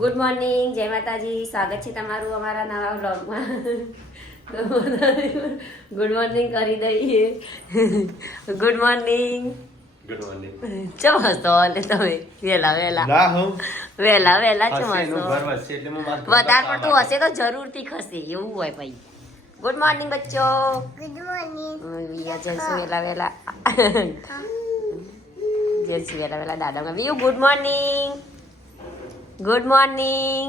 Good morning, જય માતાજી. સ્વાગત છે તમારું અમારા નવા વ્લોગમાં. તો ગુડ મોર્નિંગ કરી દઈએ. Good morning. Good morning. ચો હસો એટલે તમે વેલા વેલા ચો હસો. વધારે પડતું હશે તો જરૂરથી ખસે એવું હોય ભાઈ. ગુડ મોર્નિંગ બચ્ચો. Good morning. જઈશું વેલા વેલા. જઈશું વેલા વેલા દાદા વ્યુ. Good morning. Good morning.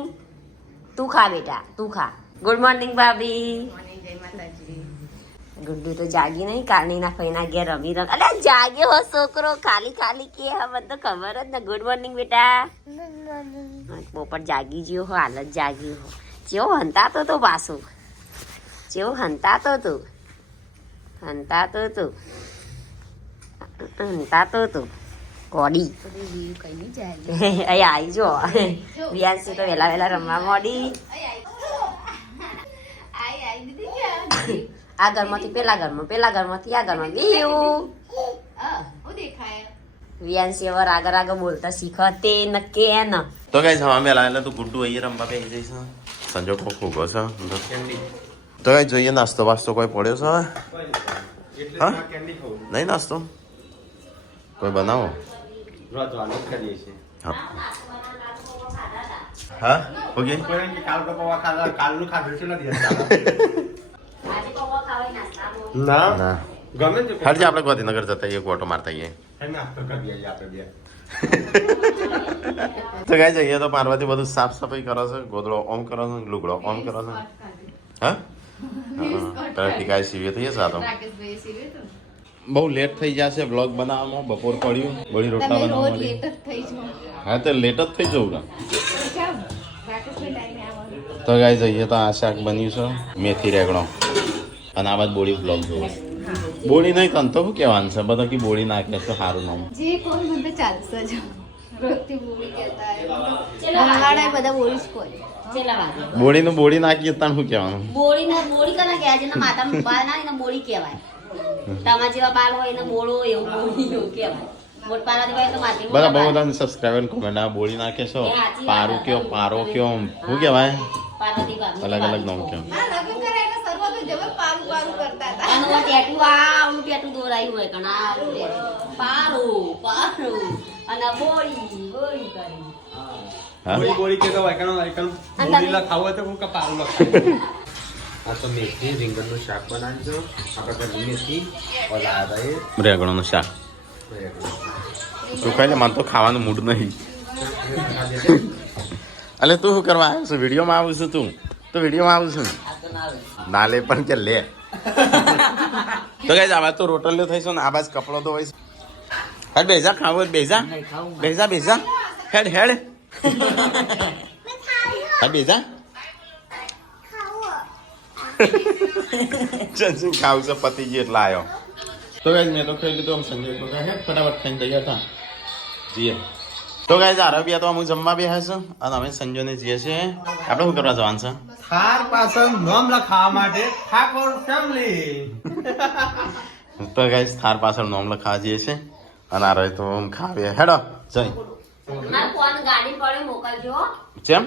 તું ખા બેટા, તું ખા. ગુડ મોર્નિંગ ભાભી. ગુડ્ડુ તો જાગી નહીં, કાલનીના ફઈના ઘેર રમી રમ. અરે જાગ્યો હો છોકરો, ખાલી ખાલી કે હવે તો ખબર જ ને. ગુડ મોર્નિંગ બેટા. Good morning. પોપટ જાગી ગયો હો, હાલ જ જાગ્યો હો. જેવો હંતાતો તો પાછું, જેવો હંતાતો તો કોડી અહીં આવી જો. વિયાંશી તો વેલા વેલા રમવા મોડી. આ ઘરમાંથી પેલા ઘરમાં, પેલા ઘરમાંથી આ ઘરમાં ગયું. વિયાંશી હવે આગળ આગળ બોલતા શીખે તે નક્કી એ ન. તો ગાઈસ હવા મેલા એટલે તું ગુડ્ડુ અહીંયા રમવા બેસી જઈશ. સંજો ખૂબ ઉભો છે. તો ગાઈસ જોઈએ નાસ્તો વાસ્તો કોઈ પડ્યો છે? હા નહીં નાસ્તો કોઈ બનાવો. હા ઓકે. ના હરજી આપણે ગાંધીનગર જતા એક ઓટો મારતા આવીએ. તો ગાઈસ અહીંયા તો પાર્વતી બધું સાફ સફાઈ કરો છે. ગોદડો ઓમ કરો છે, લુગડો ઓમ કરો છે. હા પેલા ટીકાએ સીવે થઈ જશે. આ તો બહુ લેટ થઈ જશે બ્લોગ બનાવવામાં. બપોર પડ્યું, બળી રોટલા બનાવવા. હા તો લેટ જ થઈ જવું ને. તો ગાઈસ અહીંયા તો આ શાક બન્યું છે મેથી રેગણો. અને આ બાદ બોળી બ્લોગ જોવો. બોળી નહીં તને તો શું કહેવાનું છે? બધા કે બોળી નાખે તો સારું નામ. જે કોઈ મને ચાલશે જ. રોજથી બોલી કહેતા હોય બધા બોલી જ કોઈ. બોળીનું બોળી નાખીએ તને શું કહેવાનું? બોળી કના કહેવાય? જેના માથામાં બાલ ના એને બોળી કહેવાય. તમારા જેવા બાલ હોય એને બોળો એવું બોળી એવું કહેવાય. મોટ પારા જેવા હોય તો માથે બધા બહુ બધા સબસ્ક્રાઈબર કોમેન્ટ આ બોળી નાખે છો. પારું કયો, પારો કયો, શું કહેવાય? પાર્વતી ભાભી અલગ અલગ નામ કયો. લગ્ન કરે એટલે સર્વ તો જબર પારું પારું કરતા હતા. અને આ ટેટુ આવનું ટેટુ દોરાયું હોય કણા આવનું ટેટુ. પારું અને બોળી કરી. હા બોળી કે તો વાયકાનો બોલી લખાવ હોય તો હું કપારું લખાવ. આ તો મેથી રીંગણનું શાક બનાવજો. આપણે ઘરની મેથી ઓલા હતા એ રેગણોનું શાક. તું ખાઈ લે, મને તો ખાવાનું મૂડ નહીં. અલે તું શું કરવા આવ્યો છું? વિડીયોમાં આવું છું તું તો વિડીયોમાં આવું છું. ના લે પણ કે લે. તો ગાઈસ આવા તો રોટલીઓ થઈશું ને આ બાજ કપડો તો હોય. હેડ બેજા ખાવો બેજા બેજા હેડ હેડ બેજા શું ખાવું છે? પતિજી એટલા આવ્યો. તો ગાઈસ મેં તો ખાઈ લીધું. સંજય ફટાફટ ખાઈને તૈયાર થા જીએ. તો ગાઈસ આરબિયા તો હું જમવા બેહ્યા છું અને અમે સંજયને જઈએ છીએ. આપણે શું કરવા જવાનું છે? થાર પાછળ નામ લખાવવા માટે ઠાકોર ફેમિલી. તો ગાઈસ થાર પાછળ નામ લખાવા જઈએ છે અને આ રહે તો ખાવે. હેડો જઈ મારો ફોન ગાડી પડે મોકલજો. ચેમ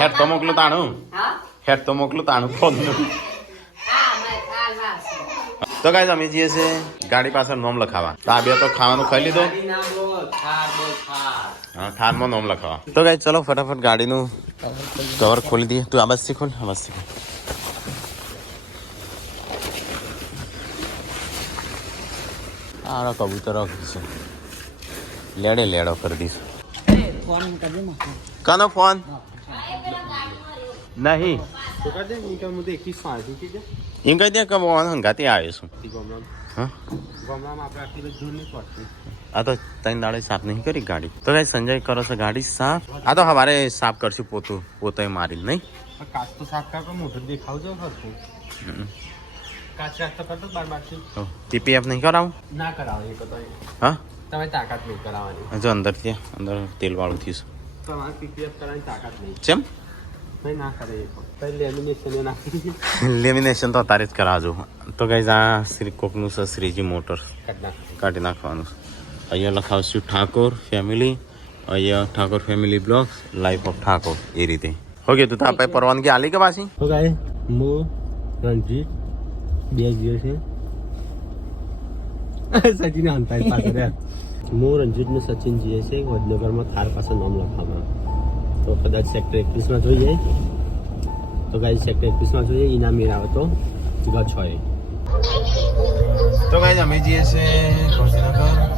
હેડ તો મોકલું તાણું. હા હેડ તો મોકલું તાણું ફોનનું. હા તો ગાઈસ અમે જઈએ છીએ ગાડી પાછળ નામ લખાવા. તો આ બે તો ખાવાનું ખાઈ લીધો. હા થારમાં નામ લખાવા. તો ગાઈસ ચલો ફટાફટ ગાડીનું કવર ખોલી દઈએ. તું આ બસ ખોલ, આ બસ ખોલ. આ કબૂતર છે લેડો કરી દઈશું. કાનો ફોન નહીં તો કાજે નીકળ મુદે 21 કે છે. એમ કહી દે કે હું હંગાતી આવ્યો છું. હા ગામડામાં આપણે આટલી બધી દૂર નહીં પડતી. આ તો ત્રણ દાડે સાફ નહીં કરી ગાડી. તો ગાઈસ સંજય કરો છે ગાડી સાફ. આ તો સવારે સાફ કરશું પોતે મારી નહીં. કાચ તો સાફ કરતો મોઢું દેખાવ જો કરતું. કાચ સાફ તો કરતો બાર બારથી. પીપીએફ નહીં કરાવું? ના કરાવે એ તો હા તમે તાકાત નહીં કરાવવાની. હજુ અંદર તેલ વાળું થયું તમારે પીપીએફ કરવાની તાકાત નહીં. ચેમ નહીં ના કરે એ પણ લેમિનેશન એ નાખી લેમિનેશન તો તારે જ કરાવજો. તો ગાઈસ આ કોકનું છે શ્રીજી મોટર્સ. કાઢી નાખવાનું. અહીંયા લખાવશું ઠાકોર ફેમિલી અહીંયા Thakor family blogs life of Thakor એ રીતે ઓકે તો આપણે પરવાનગી આલી કે પાછી તો ગાય હું રણજીત 2 દિવસ છે સચિન હંતાઈ પાસે હું રણજીત ને સચિન જઈએ છે વડનગરમાં થાર પાસે નામ લખવામાં તો કદાચ સેક્ટર 21 માં જોઈએ તો ગાય સેક્ટર 21 માં જોઈએ ઇનામ મેળ આવે તો ગચ્છ હોય તો ગાઈઝ અમે જઈએ છીએ ગાંધીનગર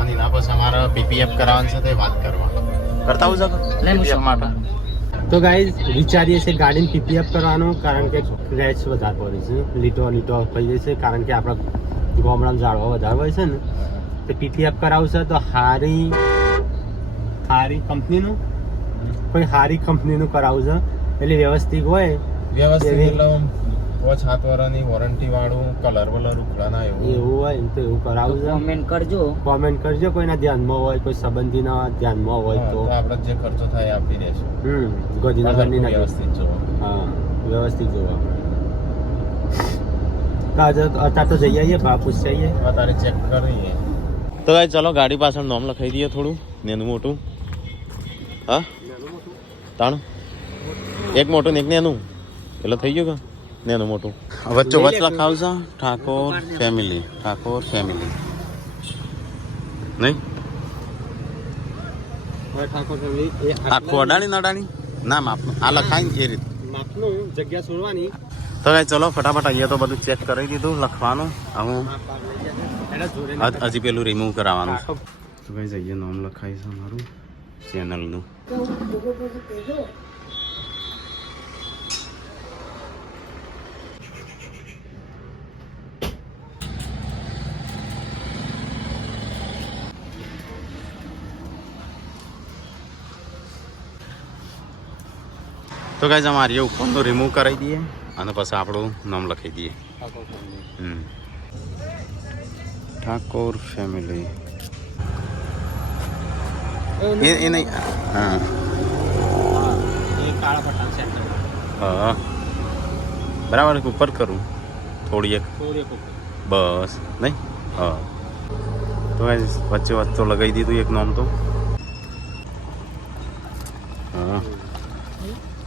અને એના પછી અમારે પીપીએફ કરાવવાનું છે તે વાત કરવા કરતા હું PPF માટે તો ગાઈઝ વિચારીએ છીએ ગાડીને પીપીએફ કરવાનું કારણ કે રેટ્સ વધારે પડે છે લીટો થઈ જાય છે કારણ કે આપણા ગામડામાં ઝાડવા વધારે હોય છે ને તો પીપીએફ કરાવશે તો હારી કંપનીનું કોઈ હારી કંપનીનું કરાવશે એટલે વ્યવસ્થિત હોય વ્યવસ્થિત એટલે 5-7 વર્ષની વોરંટી વાળું કલર વલર ઉકળાના એવું હોય ને તો એવું કરાવશે કોમેન્ટ કરજો કોઈના ધ્યાનમાં હોય કોઈ સંબંધીના ધ્યાનમાં હોય તો આપણે જે ખર્ચો થાય આપી દેશું ગાંધીનગરની વ્યવસ્થિત જોવા હા વ્યવસ્થિત જોવા અત્યારે તો જઈ આવીએ ભાવ પૂછ જઈએ અત્યારે ચેક કરીએ તો ગાઈ ચલો ગાડી પાછળ નામ લખાઈ દઈએ થોડું નેનું મોટું હા તાણ એક મોટું ને એક નેનું એટલે થઈ ગયું કે નેનું મોટું વચ્ચે વચ્ચે લખાવશે ઠાકોર ફેમિલી નહીં ઠાકોર ફેમિલી આખું અડાણી ના માપનું આ લખાય ને એ રીતે માપનું જગ્યા છોડવાની તો ગાઈ ચલો ફટાફટ અહીંયા તો બધું ચેક કરી દીધું લખવાનું હું હજી પેલું રિમૂવ કરાવવાનું તો ગાઈ જઈએ નામ લખાય છે અમારું ચેનલનું તો ગાઈઝ અમારે એ ઉપરનું રિમૂવ કરાવી દઈએ અને પછી આપણું નામ લખી દઈએ ઠાકોર ફેમિલી એ નહીં હા હા બરાબર ઉપર કરું થોડી એક બસ નહીં હા તો ગાઈઝ વચ્ચે તો લગાવી દીધું એક નામ તો હા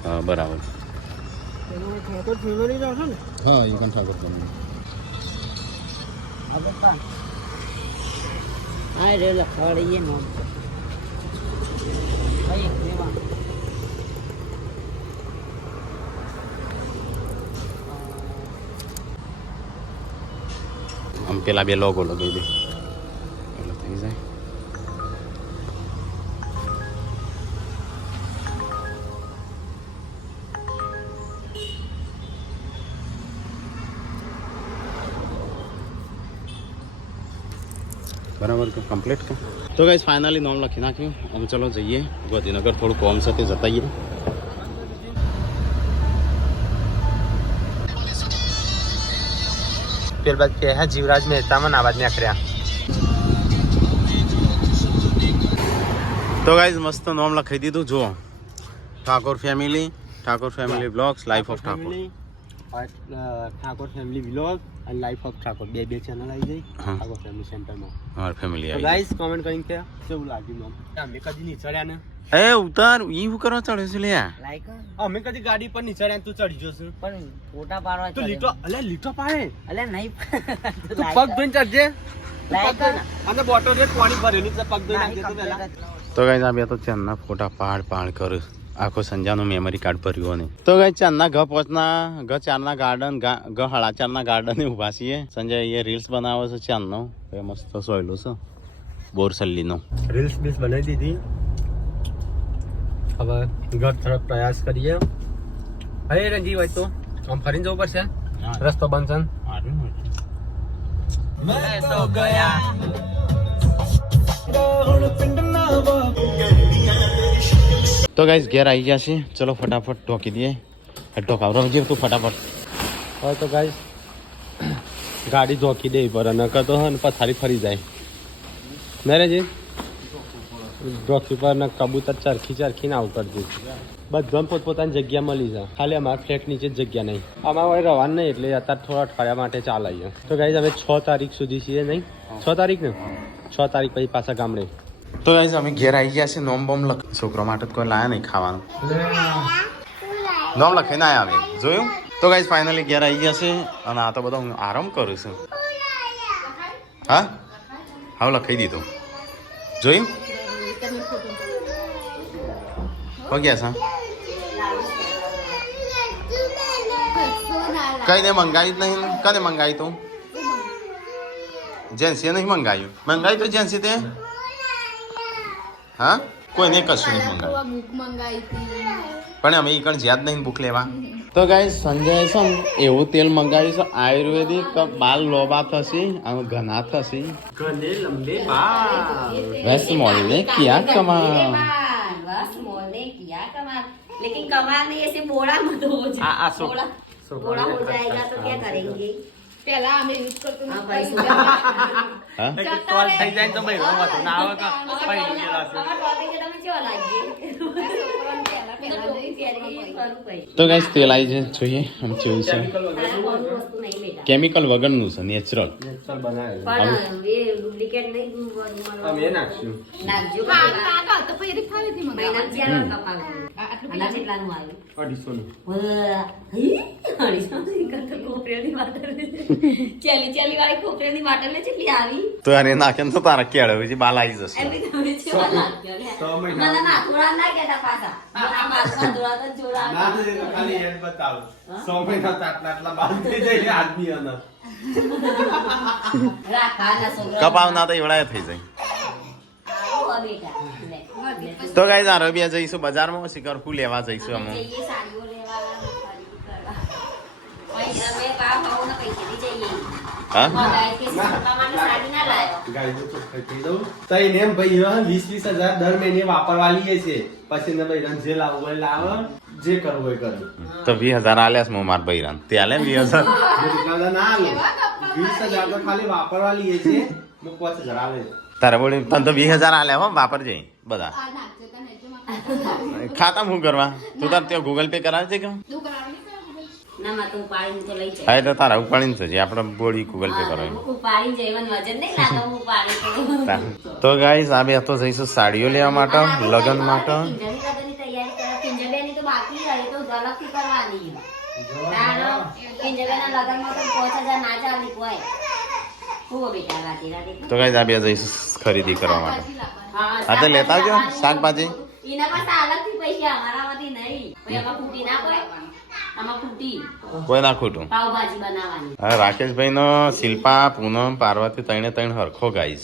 હા બરાબર હા એ પણ ઠાકોર ફેમિલી આમ પેલા બે લોગો લગાવી દે એટલે થઈ જાય બરાબર કે કમ્પ્લીટ કે તો ગાઈસ ફાઇનલી નામ લખી નાખ્યું અમે ચલો જઈએ ગાંધીનગર થોડું કોમ સાથે જતાઈએ ત્યારબાદ કે હા જીવરાજ મહેતામાં આવાજ નાખ્યા તો ગાઈસ મસ્ત નામ લખી દીધું જુઓ Thakor family blogs life of Thakor Thakor family vlog અને લાઈફ ઓફ ઠાકોર બે ચેનલ આવી જાય ઠાકોર ફેમિલી સેન્ટરમાં અમાર ફેમિલી તો ગાઈસ કોમેન્ટ કરીને કે કેવું લાગ્યું નામ અમે કદી નહીં ચડ્યા ને એ ઉતાર ઈ હું કરવા ચડ્યો છે લ્યા અમે કદી ગાડી પર નહીં ચડ્યા તું ચડી જશે પણ ફોટા પાડવા તો લીટો પાડે નહીં તું પગ ધોઈને ચડજે અને બોટલ રે પાણી ભરેલું છે પગ ધોઈ નાખજે તું પહેલા તો ગાઈસ આ બે તો ચેનના ફોટા પાડ કરું આખો સંજાનું મેમરી કાર્ડ ભર્યું ને તો ગાઈસ ચાંદના ઘ પોચના ઘ ચારના ગાર્ડન ઘ હળા ચારના ગાર્ડન એ ઉભા છીએ સંજય એ રીલ્સ બનાવે છે ચાંદનો એ મસ્ત સોયલું છે બોરસલ્લીનો રીલ્સ બીસ બનાવી દીધી હવે ઘર તરફ પ્રયાસ કરીએ અરે રંજી ભાઈ તો આમ ફરીને જવું પડશે રસ્તો બંધ છે તો ગાઈસ ઘેર આવી ગયા છે ચલો ફટાફટ ઢોકી દઈએ ઢોકાવ રમજી તું ફટાફટ હવે તો ગાઈસ ગાડી ઢોકી દે પર નકર તો ને પથારી ફરી જાય નરેજી ઢોકી પર ને કબૂતર ચરખી ના ઉતરતી બધાને પોતપોતાની જગ્યા મળી જાય ખાલી અમારા ફ્લેટ નીચે જ જગ્યા નહીં અમારે રવાનું નહીં એટલે અત્યારે થોડા અઠવાડિયા માટે ચાલે તો ગાઈસ હવે 6 તારીખ સુધી છીએ નહીં 6 તારીખ ને 6 તારીખ પછી પાછા ગામડે તો ગાઈસ અમે ઘેર આવી ગયા છે નોમ બોમ લખ છોકરા માટે કોઈ લાયા નહીં ખાવાનું નોમ લખીને આવ્યા અમે જોયું તો ગાઈસ ફાઇનલી ઘેર આવી ગયા છે અને આ તો બધો હું આરામ કરું છું હા હવે લખાઈ દીધું જોયું હો ગયા છે કઈ ને મંગાવી જ નહીં કને મંગાવી તું જેન્સીએ નહીં મંગાવ્યું મંગાવી તો જેન્સી તે હા કોઈને કશું નહીં મંગાવ્યું પણ અમે કણ જ્યાદ નહીં ભૂખ લેવા તો ગાય સંજય છે ને એવું તેલ મંગાવ્યું છે આયુર્વેદિક બાલ લોબા થશે અને ઘના થશે ઘને લંબે બાલ વેસ્ટ મોલને કિયા કમા बस मोलने किया कमाल लेकिन कमाल नहीं ऐसे बोड़ा मत हो जाए आ, सो- बोड़ा बोड़ा हो जाएगा तो क्या करेंगे પહેલા અમે યુઝ કરતું हाँ, નહોતું. भाई, હા ટોલ થઈ જાય તો ભાઈ રોવા તો ના આવે કા પડી ગયેલા છે हमारे टॉपिक के તમે કેવા લાગીએ છોકરાઓને પહેલા મેં તો પહેલા ટોપી પહેરી કરું કઈ તો ગાઈસ તેલ આવી જાય જોઈએ આમ કેવું છે તારા કોઈ વસ્તુ નહીં બેટા કેમિકલ વગરનું છે નેચરલ ચાલ બનાવે પણ એ ડુપ્લિકેટ નહીં અમે એ નાખશું નાખજો હા, કાકા તો પછી એની ફરીથી મહિના મંગાવવાનું. ચાર કપાવ આટલું આના કેટલાનું આવ્યું 250 ચાલી વાળી ખોપરેની બોટલ ને કેટલી આવી તો અરે નાખે ને તો તારા કેળે પછી બાલ આવી જશે એમ બી તમે કેવા લાગ્યો લે. સો મહિના. મને નાથોડા ના કહેતા પાછા. આ પાછા જોડા તો જોડા ના તો એ તો ખાલી હેડ બતાવ 100 મહિના તો આટલા બાલ થઈ જાય આદમી અને રાખવાના છોકરા. કપાવ ના તો એવડાય થઈ જાય આવો બેટા. લે. તો ગાઈસ આ રવિયા જઈશું બજારમાં શિખર હું લેવા જઈશું અમે જઈએ સાડીઓ લેવા, ખરીદી કરવા. પૈસા મેં કામ હોવું ને પૈસેથી જઈએ. હા મગાઈ કે શીખવા માટે સાડી ના લાયો. ગાય તો કહી દઉં તઈ ને એમ ભાઈ 20,000 દર મહિને વાપરવા લઈએ છે પછી ને ભાઈ રંજે લાવો હોય લાવો જે કરવું હોય કરો તો 20,000 આલ્યા છે માર બૈરાન તે આલે 20,000 જો એટલા બધા ના આલો 20,000 તો ખાલી વાપરવા લઈએ છે હું 5,000 આવે તારે બોલી તને તો 20,000 આલ્યા હો વાપરજે બધા આ નાખજો તને જો માં ખાતા હું કરવા તું તાર ત્યાં ગૂગલ પે કરાવે છે કે તું કરાવવાની છે? ના માં તું પાડીને તો લઈ જાય. હા એટલે તારા ઉપાડીને થશે આપણે બોડી ગૂગલ પે કરાવી હું પાડીને જઈવાનું વજન નહીં લાગે, હું પાડી તો. તો ગાઈસ આ બે તો જઈશું સાડીઓ લેવા માટે લગ્ન માટે કિંજલની લગ્નની તૈયારી કરે. કિંજલબેનની તો બાકી રહી તો ઝલકથી કરવાની. તારો કિંજલબેનના લગ્નમાં તો 5,000 ના ચાલી કોઈ. હું બેટા રાતે રાતે. તો ગાઈસ આ બે જઈશું ખરીદી કરવા માટે હા, હા તો લેતા આવજો શાકભાજી એના પાસે અલગથી પૈસા, અમારામાંથી નહીં. ભાઈ આમાં ફૂટી ના કોઈ, આમાં ફૂટી કોઈ ના ખોટું પાવભાજી બનાવવાની. હા રાકેશભાઈ નો શિલ્પા પૂનમ પાર્વતી ત્રણે હરખો ગાઈસ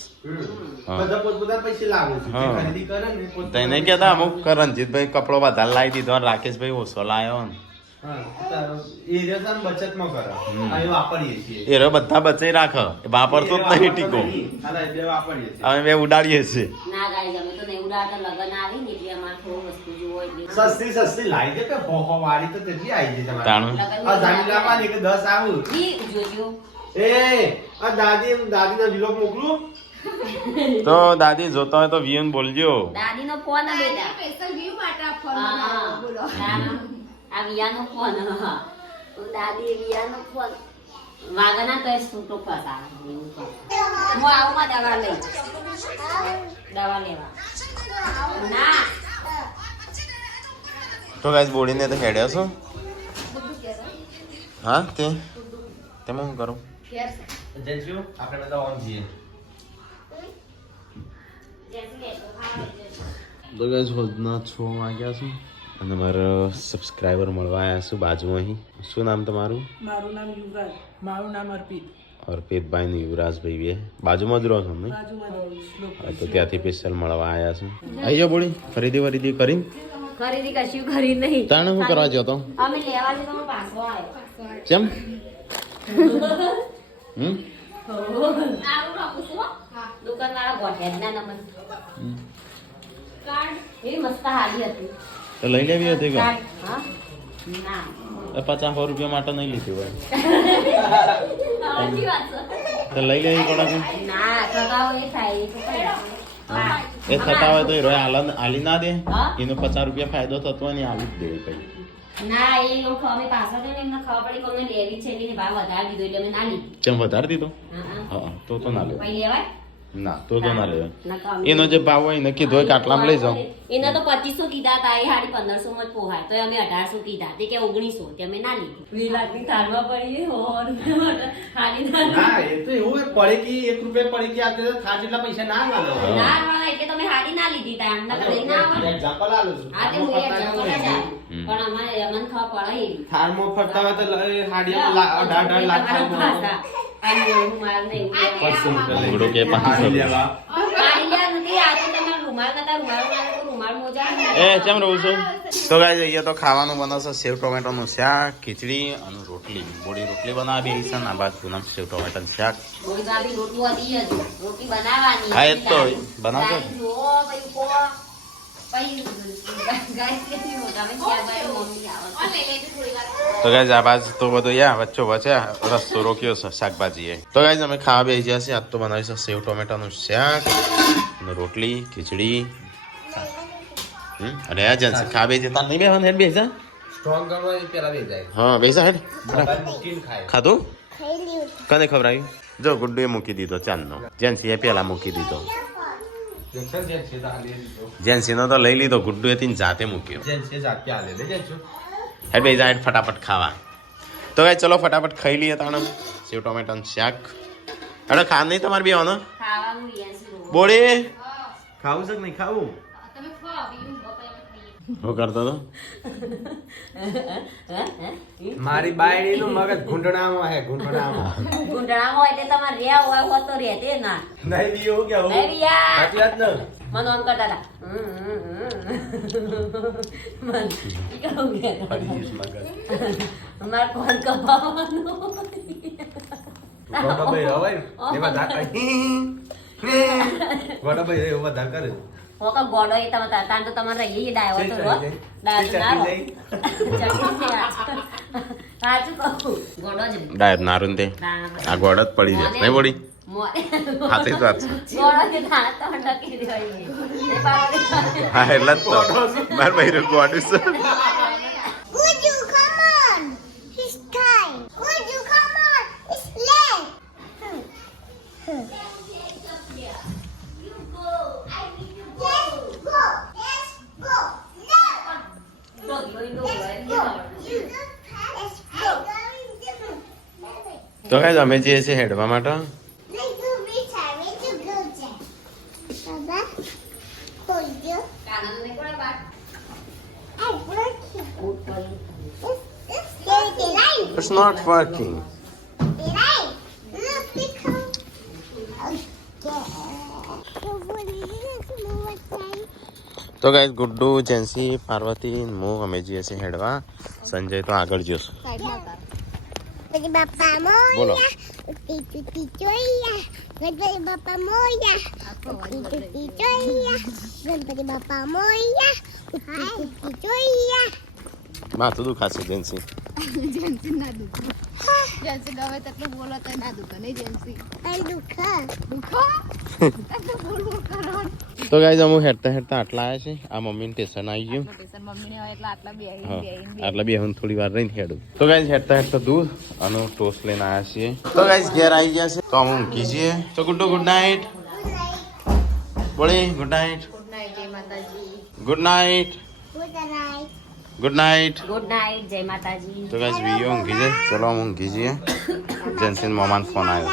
હા. બધા પોતપોતાના પૈસે લાવે છે જે હા. ખરીદી કરે ને તને કેતા અમુક રણજીતભાઈ કપડો વધારે લાવી દીધો અને રાકેશભાઈ ઓછો લાવ્યો ને હા એ રેશન બચતમાં કરે આ એ વાપરીએ છીએ એ રહ્યો બધા બચાઈ રાખે વાપરતો જ નહીં ટીકો હા એ બે વાપરીએ છીએ અમે બે ઉડાડીએ છીએ ના ગાઈ અમે તો નહીં ઉડાડતા, લગ્ન આવી ને એટલે અમારે થોડું વસ્તુ જોવો એટલે સસ્તી લાવી દે કે ભોખો વાળી તો તેટલી આવી જાય તમારે તાણું આ જાણી લાવવાની કે 10 આવું ઈ જોજો. એ આ દાદીનો વિલોગ મોકલું તો દાદી જોતા હોય તો વિયન બોલજો દાદીનો ફોન આ બેટા. સ્પેશિયલ વ્યૂ માટે આ ફોન હા, બનાવ્યો, બોલો આ વિયાનો ફોન. હા. તો દાદી વિયાનો ફોન વાગના તો એ છૂટો ફસા એવું કરે. હું આવું માં દવા લઈ દવા લેવા ના તો ગાઈસ બોડીને તો હેડ્યો છો બધું કહેતો. હા તેમાં હું કરું ઘેર છે. જેન્ટ્રીઓ આપણે બધા ઓન છીએ તો ગાઈસ રોજના 6 વાગ્યા છે અને મારા સબસ્ક્રાઈબર મળવા આવ્યા છું બાજુ અહીં શું નામ તમારું મારું નામ યુવરાજ, મારું નામ અર્પિત. અર્પિતભાઈ ને યુવરાજભાઈ બે બાજુમાં જ રહો છો ને બાજુમાં રહું છું. શ્લોક હા, તો ત્યાંથી સ્પેશિયલ મળવા આવ્યા છે આવી જાઓ બોડી ખરીદી વરીદી કરીને ખરીદી કશું કરી નહીં. તાણે શું કરવા ગયો તો અમે લેવા જતો હું પાછો આવ્યો. કેમ આવું રાખું છું હો. દુકાનવાળા ગોઠ્યા જ ના નમન. કાર્ડ એવી મસ્ત હારી હતી. તો લઈ લેવી હતી કે કાર્ડ, હા? ના. 50 રૂપિયા માટે નહીં લીધી હોય સાચી વાત છે. તો લઈ લેવી પડે કે ના, સગાઓ એ થાય એ તો કઈ ના. એ થતા હોય તો એ રોય આલી ના દે હા? એનો 50 રૂપિયા ફાયદો થતો હોય ને આલી જ દેવી પછી ના, એ લોકો અમે પાછા થઈને એમને ખબર પડી કે અમને લેવી છે એટલે ભાવ વધારી દીધો એટલે અમે ના લીધી. ચમ વધારી દીધો હા, હા. હા તો ના લે પછી લેવાય? ના તો ના લેવાય નકા એનો જે ભાવ હોય એને કીધું હોય કે આટલામાં લઈ જાઓ એના તો 2500 કીધા હતા એ હાડી 1500 માં જ પોહાય તો અમે 1800 કીધા તે કે 1900 તે અમે ના લીધી 2 લાખની થાળમાં પડી હોર હાડી ના એ તો એવું પડે કે 1 રૂપિયા પડે કે આ થાળ જેટલા પૈસા ના લાગે ના મળે એટલે તમે હાડી ના લીધી તા એમને લઈ ના આવે એક્ઝામ્પલ આલું છું આ તે હું એક જતો પણ અમારે અમન ખબર પડે એવી. થાળમાં ફરતા હોય તો હાડીમાં 18 લાખ થાય અને એવું માર નહીં ઘોડો કે 500 પાણી લ્યા નથી આ તો તમે રૂમાલ નતા રૂમાલ મારે તો રૂમાલ મોજા એ કેમ રહું છું તો ગાઈસ અહીંયા તો ખાવાનું બનાવશે સેવ ટોમેટોનું શાક ખીચડી અને રોટલી બોડી રોટલી બનાવી છે ને આ બાજુ નામ સેવ ટોમેટોનું શાક બોલી ભાભી રોટલી હતી હજુ રોટલી બનાવવાની હા, એ તો બનાવજો. ગાય જો ભાઈ કો ભાઈ ગાય કેવી મોટા મેં ક્યાં ભાઈ મમ્મી આવે તો ગાઈસ આ બાજુ તો બધું યા વચ્ચો વચ્ચે રસ્તો રોક્યો છે શાકભાજી એ તો ગાઈસ અમે ખાવા બેસી ગયા છીએ આજ તો બનાવી છે સેવ ટોમેટોનું શાક અને રોટલી ખીચડી અને આ જન ખાવા બેસી તાર નહીં બેહવાનું હેડ બેસા સ્ટ્રોંગ કરવા એ પેલા બે જાય હા બેસા હેડ મોબાઈલ મૂકીને ખાય ખાધું કને ખવડાવ્યું જો ગુડ્ડુએ મૂકી દીધો ચાંદનો જેન્સીએ પેલા મૂકી દીધો જંક્શન જેન છે દાલી તો જેન્સીનો તો લઈ લીધો ગુડ્ડુએ તીન જાતે મૂક્યો જેન છે જાત કે આલે દે જેન છો હેડ બેસા હેડ ફટાફટ ખાવા તો ગાઈસ ચલો ફટાફટ ખાઈ લઈએ તાણે સેવ ટોમેટોનું શાક હેડો ખા નહીં તમારે બેવાનો ખાવાનું યાસી રો બોડી ખાવું છે કે નહીં ખાવું તમે ખાઓ બીજું બપોરે હું કરતો તો મારી બાયડી નું મગજ ઘૂંટણામાં હે ઘૂંટણામાં ગુંડણા હોય તે તમારે રહ્યા હોય હો તો રહેતે ના નહીં બીયો કે હું નહીં યાર. સાચી વાત ને મને આમ કરતા હતા મન કેવું કે ફરી જઈશ મગજ અમાર કોણ કપાવવાનું ગોડા ભાઈ હોય ને એવા ધાકા ગોડા ભાઈ એવા ધાકા કરે હોકા ગોડો એ તમે તાન તો તમારે રહી ડાયો તો રો ડાયો ના રો સાચું કહું ગોડો જ ડાયર નારું તે આ ગોળ જ પડી જાય નહીં બોડી મોરે હાથે તો વાત છે ગોડો કે ધાત તો ડકી રહ્યો એ પાડે હા એટલે જ તો માર ભાઈ ગોડું છે Would you come on? It's time. Would you come on? It's late. Let's go. Let's go. No. તો ગાઈસ અમે જઈએ છીએ હેડવા માટે It's not working. તો ગાઈસ ગુડ્ડુ જેન્સી પાર્વતી હું અમે જઈએ છીએ હેડવા સંજય તો આગળ જશે Bapak બોલો moya, uti coya, gede bapak moya, uti coya, gede bapak moya, uti coya. માથું દુખાશે જેન્સી જેન્સી ના દુખે જેન્સી ગમે તેટલું બોલો તો ના દુખે નહીં જેન્સી આ દુખે દુખો તો બોલ બોલ કરો તો ગાઈસ અમે હેડતા હેડતા આટલા આવ્યા છે આ મમ્મીને ટેશન આવી ગયું પેશન મમ્મીને હોય એટલે આટલા બે હા આટલા બે હું થોડી વાર રહીને હેડું તો ગાઈસ હેડતા હેડતા દૂધ અને ટોસ્ટ લઈને આવ્યા છીએ તો ગાઈસ ઘેર આવી ગયા છે તો અમે ઊંઘી છીએ તો ગુડ્ડુ ગુડ નાઇટ બોલી ગુડ નાઇટ ગુડ નાઈટ જય માતાજી good night good night good night good night જય માતાજી તો ગાઈસ વિડિયો ઊંઘી જાય ચલો અમે ઊંઘી જઈએ જેન્સીન મોમાન ફોન આવ્યો